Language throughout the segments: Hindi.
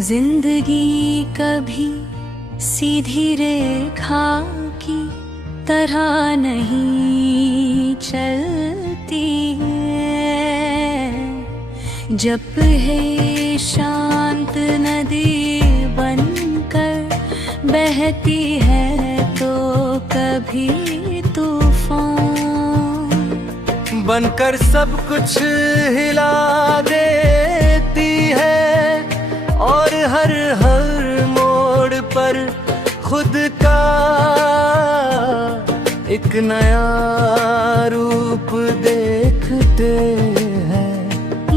जिंदगी कभी सीधी रेखा की तरह नहीं चलती है। जब है शांत नदी बनकर बहती है तो कभी तूफान बनकर सब कुछ हिला देती है और हर मोड़ पर खुद का एक नया रूप देखते हैं।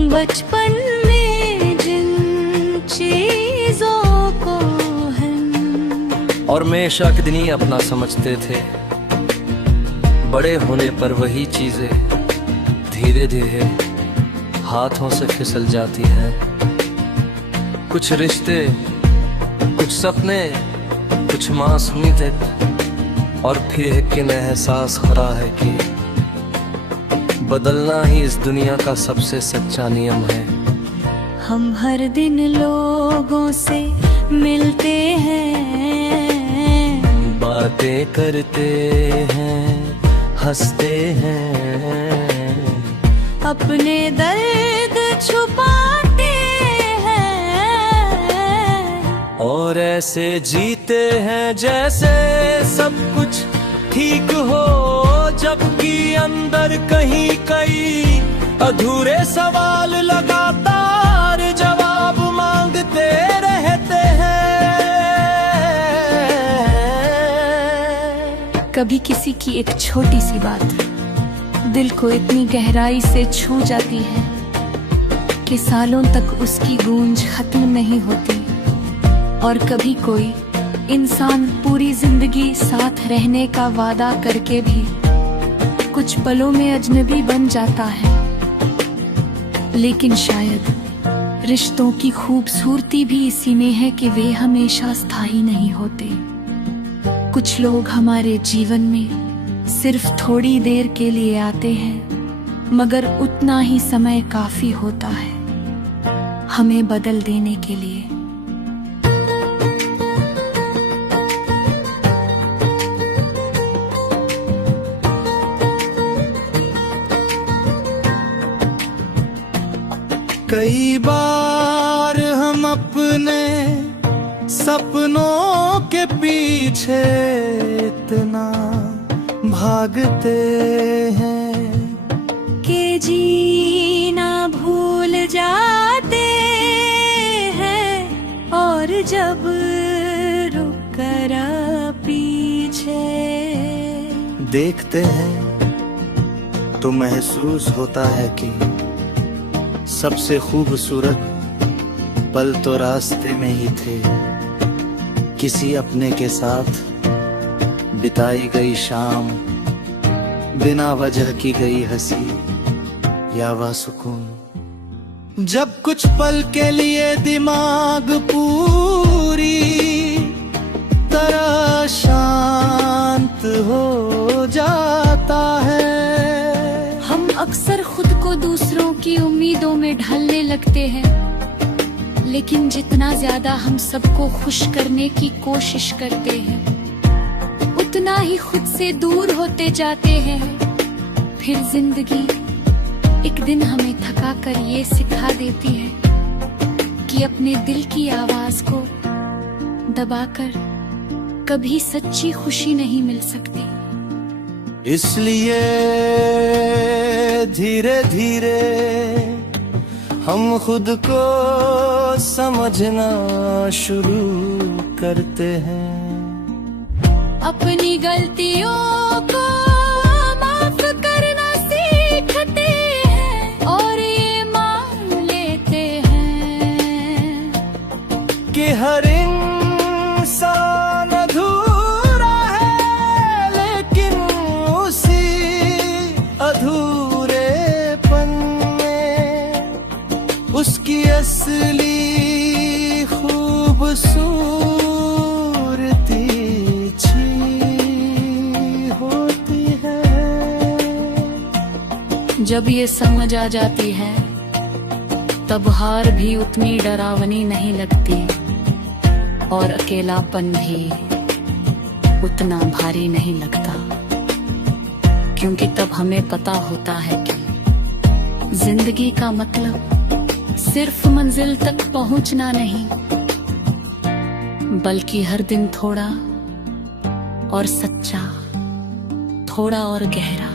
बचपन में जिन चीजों को हम और हमेशा के दिन ही अपना समझते थे, बड़े होने पर वही चीजें धीरे धीरे हाथों से फिसल जाती है। कुछ रिश्ते, कुछ सपने, कुछ मासूमी थे और फिर एक एहसास हो रहा है कि बदलना ही इस दुनिया का सबसे सच्चा नियम है। हम हर दिन लोगों से मिलते हैं, बातें करते हैं, हंसते हैं, अपने दर्द छुपाते और ऐसे जीते हैं जैसे सब कुछ ठीक हो, जबकि अंदर कहीं कई अधूरे सवाल लगातार जवाब मांगते रहते हैं। कभी किसी की एक छोटी सी बात दिल को इतनी गहराई से छू जाती है कि सालों तक उसकी गूंज खत्म नहीं होती। और कभी कोई इंसान पूरी जिंदगी साथ रहने का वादा करके भी कुछ पलों में अजनबी बन जाता है। लेकिन शायद रिश्तों की खूबसूरती भी इसी में है कि वे हमेशा स्थायी नहीं होते। कुछ लोग हमारे जीवन में सिर्फ थोड़ी देर के लिए आते हैं, मगर उतना ही समय काफी होता है हमें बदल देने के लिए। कई बार हम अपने सपनों के पीछे इतना भागते हैं कि जीना भूल जाते हैं। और जब रुक कर पीछे देखते हैं तो महसूस होता है कि सबसे खूबसूरत पल तो रास्ते में ही थे। किसी अपने के साथ बिताई गई शाम, बिना वजह की गई हंसी या वह सुकून। जब कुछ पल के लिए दिमाग पूरी तरह शांत हो जाता है। हम अक्सर खुद को दूसरों की उम्मीदों में ढलने लगते हैं, लेकिन जितना ज्यादा हम सबको खुश करने की कोशिश करते हैं उतना ही खुद से दूर होते जाते हैं। फिर जिंदगी एक दिन हमें थका कर ये सिखा देती है कि अपने दिल की आवाज को दबाकर कभी सच्ची खुशी नहीं मिल सकती। इसलिए धीरे धीरे हम खुद को समझना शुरू करते हैं। अपनी गलतियों को माफ करना सीखते हैं और ये मान लेते हैं कि हर इंसान अधूरा है, लेकिन उसी अधूरेपन में उसकी असली खूबसूरती जब ये समझ आ जाती है तब हार भी उतनी डरावनी नहीं लगती और अकेलापन भी उतना भारी नहीं लगता, क्योंकि तब हमें पता होता है कि जिंदगी का मतलब सिर्फ मंजिल तक पहुंचना नहीं, बल्कि हर दिन थोड़ा और सच्चा, थोड़ा और गहरा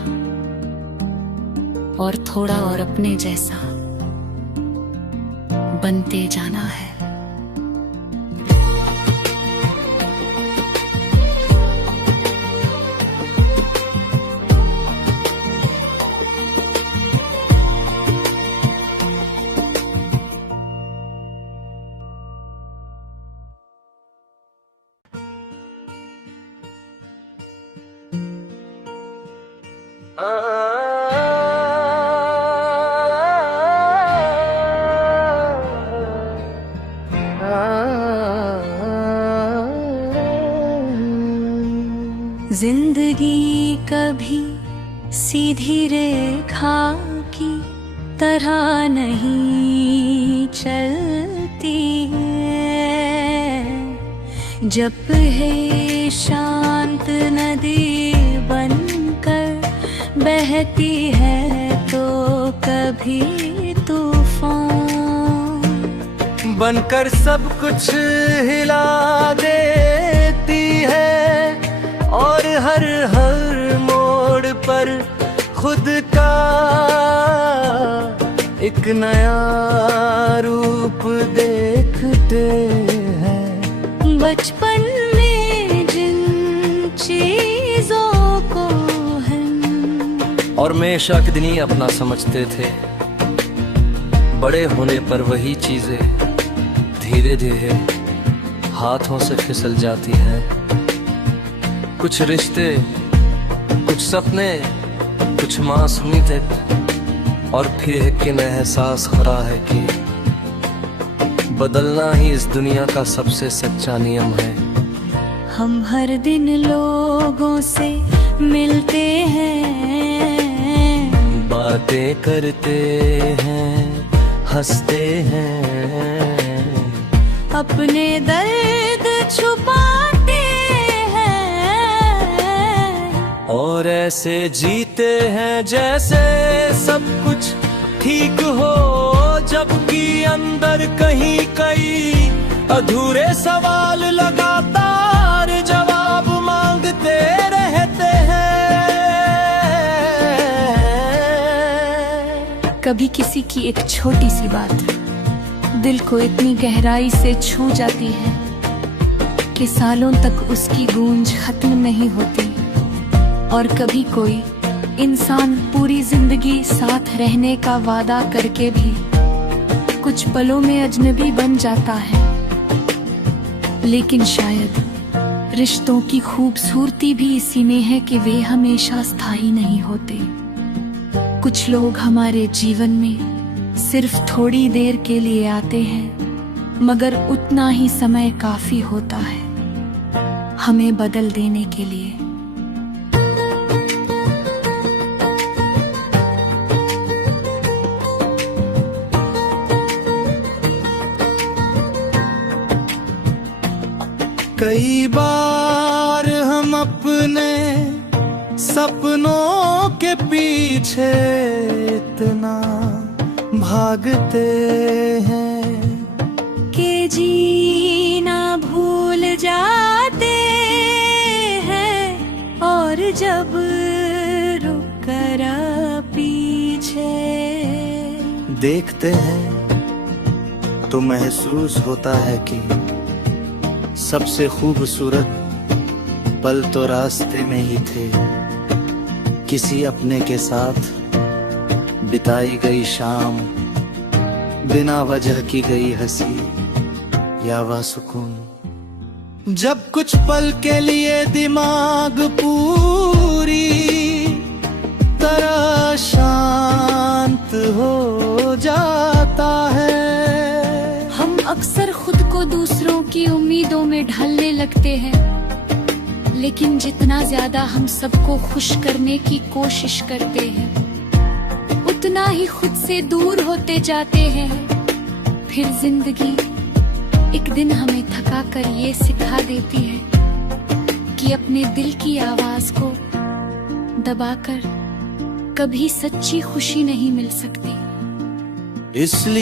और थोड़ा और अपने जैसा बनते जाना है। जिंदगी कभी सीधी रेखा की तरह नहीं चलती है, जब है शांत नदी बनकर बहती है तो कभी तूफान बनकर सब कुछ हिला देती है और हर मोड़ पर खुद का एक नया रूप देखते हैं। बचपन में जिन चीजों को हम और हमेशा के दिन ही अपना समझते थे, बड़े होने पर वही चीजें धीरे धीरे हाथों से फिसल जाती हैं। कुछ रिश्ते, कुछ सपने, कुछ मासूमी थे और फिर एक एहसास हो रहा है कि बदलना ही इस दुनिया का सबसे सच्चा नियम है। हम हर दिन लोगों से मिलते हैं, बातें करते हैं, हंसते हैं, अपने दर्द छुपाते और ऐसे जीते हैं जैसे सब कुछ ठीक हो, जबकि अंदर कहीं कई अधूरे सवाल लगातार जवाब मांगते रहते हैं। कभी किसी की एक छोटी सी बात दिल को इतनी गहराई से छू जाती है कि सालों तक उसकी गूंज खत्म नहीं होती, और कभी कोई इंसान पूरी जिंदगी साथ रहने का वादा करके भी कुछ पलों में अजनबी बन जाता है। लेकिन शायद रिश्तों की खूबसूरती भी इसी में है कि वे हमेशा स्थायी नहीं होते। कुछ लोग हमारे जीवन में सिर्फ थोड़ी देर के लिए आते हैं, मगर उतना ही समय काफी होता है हमें बदल देने के लिए। कई बार हम अपने सपनों के पीछे इतना भागते हैं कि जीना भूल जाते हैं, और जब रुक कर पीछे देखते हैं तो महसूस होता है कि सबसे खूबसूरत पल तो रास्ते में ही थे। किसी अपने के साथ बिताई गई शाम, बिना वजह की गई हंसी या वह सुकून। जब कुछ पल के लिए दिमाग पूरी तरह शांत हो जाता है। हम अक्सर खुद को दूसरों की उम्मीदों में ढलने लगते हैं, लेकिन जितना ज्यादा हम सबको खुश करने की कोशिश करते हैं, उतना ही खुद से दूर होते जाते हैं। फिर जिंदगी एक दिन हमें थका कर ये सिखा देती है कि अपने दिल की आवाज को दबाकर कभी सच्ची खुशी नहीं मिल सकती। इसलिए